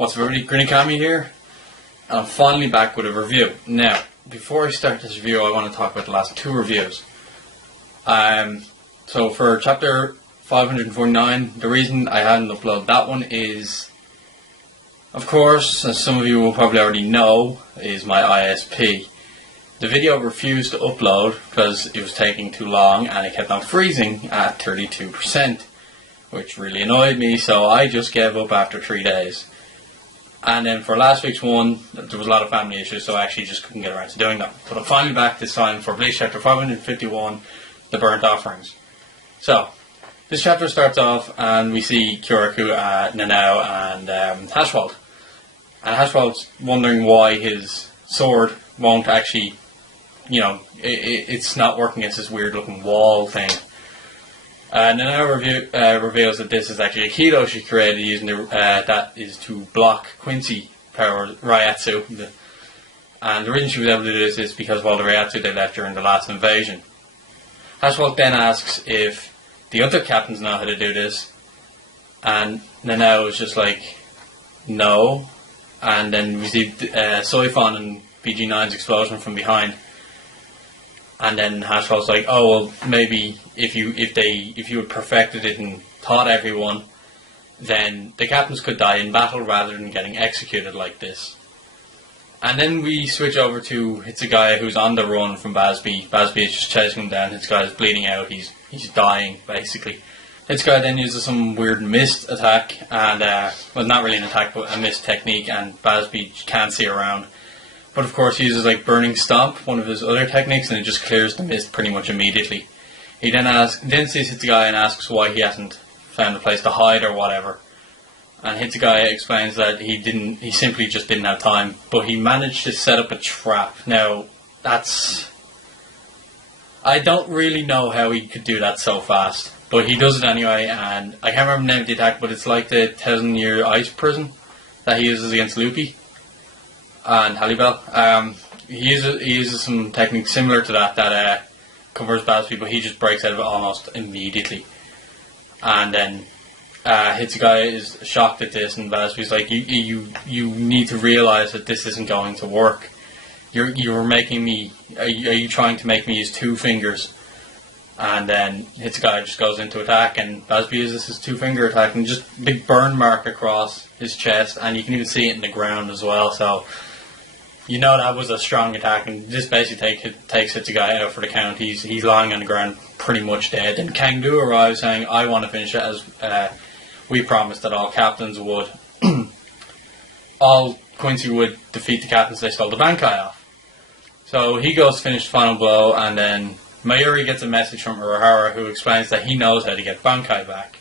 What's up everybody, Grinikami here, and I'm finally back with a review. Now, before I start this review, I want to talk about the last two reviews. So for chapter 549, the reason I hadn't uploaded that one is, of course, as some of you will probably already know, is my ISP. The video refused to upload because it was taking too long and it kept on freezing at 32%, which really annoyed me, so I just gave up after 3 days. And then for last week's one, there was a lot of family issues, so I actually just couldn't get around to doing that. But I'm finally back this time for Bleach chapter 551, The Burnt Offerings. So, this chapter starts off and we see Kyoraku, Nanao and Haschwald. And Haschwald's wondering why his sword won't actually, it's not working against this weird looking wall thing. Nanao reveals that this is actually a Kido she created using that is to block Quincy powered Ryatsu. And the reason she was able to do this is because of all the Ryatsu they left during the last invasion. Haschwald then asks if the other captains know how to do this, and Nanao is just like, no. And then we see Soifon and BG9's explosion from behind. And then Haschwald's like, oh well, maybe if you had perfected it and taught everyone, then the captains could die in battle rather than getting executed like this. And then we switch over to Hitsugaya, who's on the run from Basby. Basby is just chasing him down. Hitsugaya is bleeding out. He's dying basically. Hitsugaya then uses some weird mist attack and well, not really an attack, but a mist technique, and Basby can't see around. But of course he uses like Burning Stomp, one of his other techniques, and it just clears the mist pretty much immediately. He then sees Hitsugaya and asks why he hasn't found a place to hide or whatever. And Hitsugaya explains that he simply just didn't have time, but he managed to set up a trap. Now, I don't really know how he could do that so fast, but he does it anyway, and I can't remember the name of the attack, but it's like the 1,000-year ice prison that he uses against Lupi and Halibel. He uses some techniques similar to that covers Basby, but he just breaks out of it almost immediately. And then Hitsugaya is shocked at this, and Basby's like, you need to realize that this isn't going to work. You're making me. Are you trying to make me use two fingers? And then Hitsugaya just goes into attack, and Basby uses his two-finger attack, and just big burn mark across his chest, and you can even see it in the ground as well. So you know that was a strong attack, and this basically takes Hitsugaya out for the count. He's lying on the ground pretty much dead. And Kangdu arrives saying, I want to finish it as we promised that all captains would. All Quincy would defeat the captains they stole the Bankai off. So he goes to finish the final blow, and then Mayuri gets a message from Urahara who explains that he knows how to get Bankai back.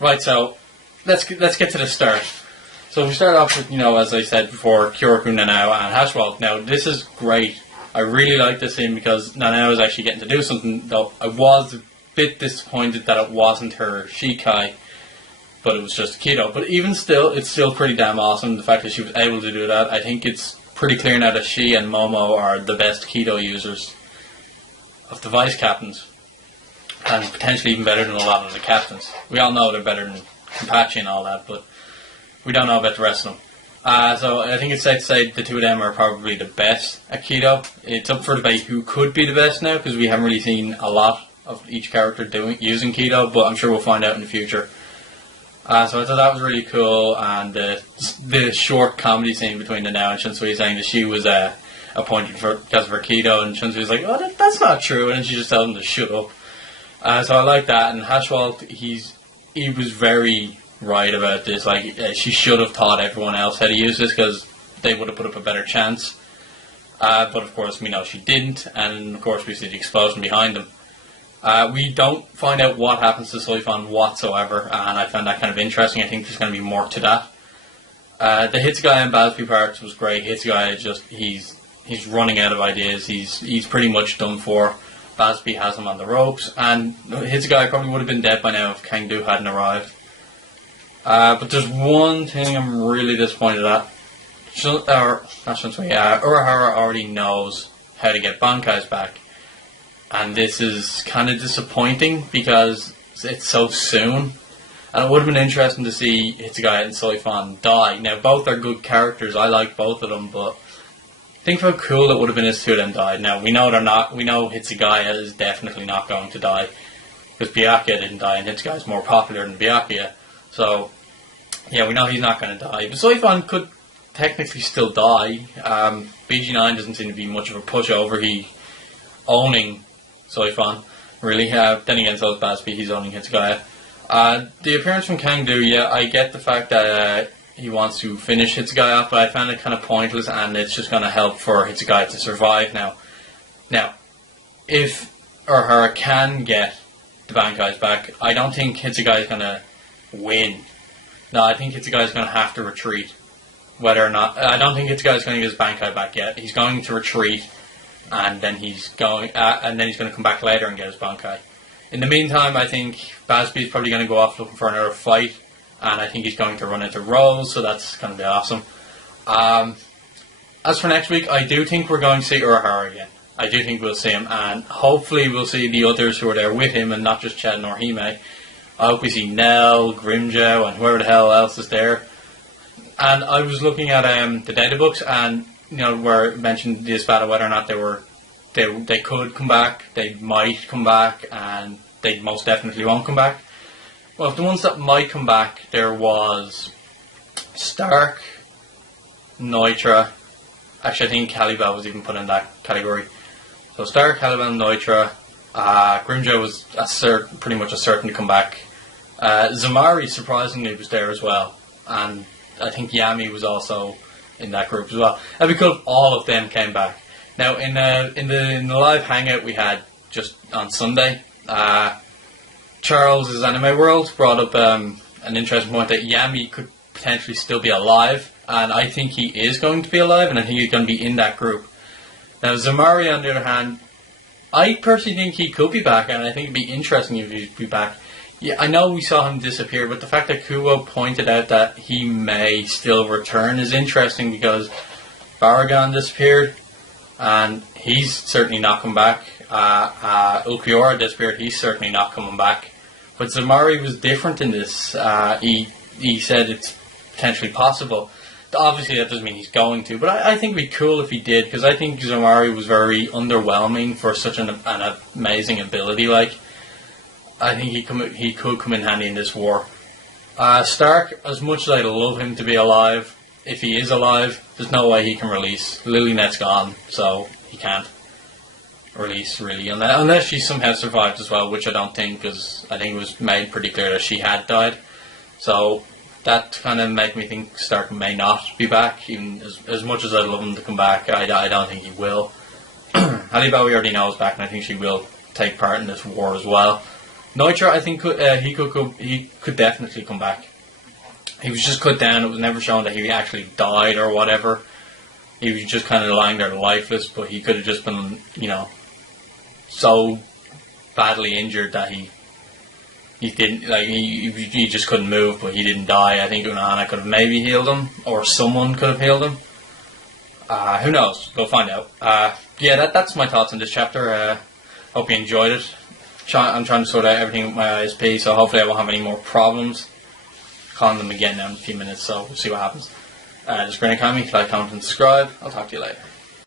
Right, so let's get to the start. So we start off with, as I said before, Kyoraku, Nanao, and Haschwald. Now, this is great. I really like this scene because Nanao is actually getting to do something, though I was a bit disappointed that it wasn't her Shikai, but it was just a Kido. But even still, it's still pretty damn awesome, the fact that she was able to do that. I think it's pretty clear now that she and Momo are the best Kido users of the vice captains, and potentially even better than a lot of the captains. We all know they're better than Kenpachi and all that, but we don't know about the rest of them. So I think it's safe to say the two of them are probably the best at Kido. It's up for debate who could be the best now, because we haven't really seen a lot of each character using Kido, but I'm sure we'll find out in the future. So I thought that was really cool, and the short comedy scene between Nanao and Shunsui saying that she was appointed because of her Kido, and Shunsui was like, oh, that's not true, and then she just told him to shut up. So I like that, and Haschwald, he was very right about this. Like, she should have taught everyone else how to use this, because they would have put up a better chance. But of course we know she didn't, and of course we see the explosion behind them. We don't find out what happens to Soifon whatsoever, and I found that kind of interesting. I think there's going to be more to that. The Hitsugaya and Basby parts was great. Hitsugaya he's running out of ideas. He's pretty much done for. Basby has him on the ropes, and Hitsugaya probably would have been dead by now if Kangdu hadn't arrived. But there's one thing I'm really disappointed at. Urahara already knows how to get Bankais back. And this is kind of disappointing because it's so soon. And it would have been interesting to see Hitsugai and Soifan die. Now, both are good characters. I like both of them, but think how cool it would have been if two of them died. Now, we know they're not. We know Hitsugaya is definitely not going to die because Byakuya didn't die, and Hitsugai is more popular than Byakuya. So, yeah, we know he's not going to die. But Soifan could technically still die. BG9 doesn't seem to be much of a pushover. He owning Soifan, really. Then again, so is Baspi. He's owning Hitsugaya. The appearance from Kangdu, yeah, I get the fact that he wants to finish Hitsugaya off, but I found it kind of pointless, and it's just going to help for Hitsugaya to survive now. Now, if Urahara can get the Bankais back, I don't think Hitsugaya is going to win. No, I think Hitsugaya is going to have to retreat. Whether or not, I don't think Hitsugaya is going to get his Bankai back yet. He's going to retreat, and then he's going to come back later and get his Bankai. In the meantime, I think Baspi is probably going to go off looking for another fight, and I think he's going to run into Rose, so that's going to be awesome. As for next week, I do think we're going to see Urahara again. I do think we'll see him, and hopefully we'll see the others who are there with him, and not just Chad nor Hime. I hope we see Nell, Grimjow, and whoever the hell else is there. And I was looking at the data books, and where it mentioned this battle, whether or not they could come back, they might come back, and they most definitely won't come back. Well, the ones that might come back, there was Stark, Neutra. Actually, I think Caliban was even put in that category. So Stark, Caliban, Neutra. Grimjow was pretty much a certain to come back. Zamari, surprisingly, was there as well. And I think Yami was also in that group as well. And because all of them came back. Now, in the live hangout we had just on Sunday, Charles' Anime World brought up an interesting point that Yami could potentially still be alive, and I think he is going to be alive, and I think he's going to be in that group. Now, Zamari, on the other hand, I personally think he could be back, and I think it'd be interesting if he'd be back. Yeah, I know we saw him disappear, but the fact that Kubo pointed out that he may still return is interesting because Baragon disappeared, and he's certainly not come back. Ulquiorra disappeared, he's certainly not coming back. But Zamari was different in this. He said it's potentially possible. Obviously, that doesn't mean he's going to, but I think it'd be cool if he did, because I think Zamari was very underwhelming for such an amazing ability. Like, I think he could come in handy in this war. Stark, as much as I'd love him to be alive, if he is alive, there's no way he can release. Lilynet's gone, so he can't release, really. Unless she somehow survived as well, which I don't think, because I think it was made pretty clear that she had died. So that kind of made me think Stark may not be back, even as much as I'd love him to come back. I don't think he will. Halle Berry already knows back, and I think she will take part in this war as well. Neutra, I think he could definitely come back. He was just cut down. It was never shown that he actually died or whatever. He was just kind of lying there lifeless, but he could have just been, so badly injured that he didn't, like, he just couldn't move, but he didn't die. I think Unana could have maybe healed him, or someone could have healed him. Who knows? We'll find out. Yeah, that's my thoughts on this chapter. Hope you enjoyed it. I'm trying to sort out everything with my ISP, so hopefully I won't have any more problems. Calling them again now in a few minutes, so we'll see what happens. Just bring a comment, like, comment, and subscribe. I'll talk to you later.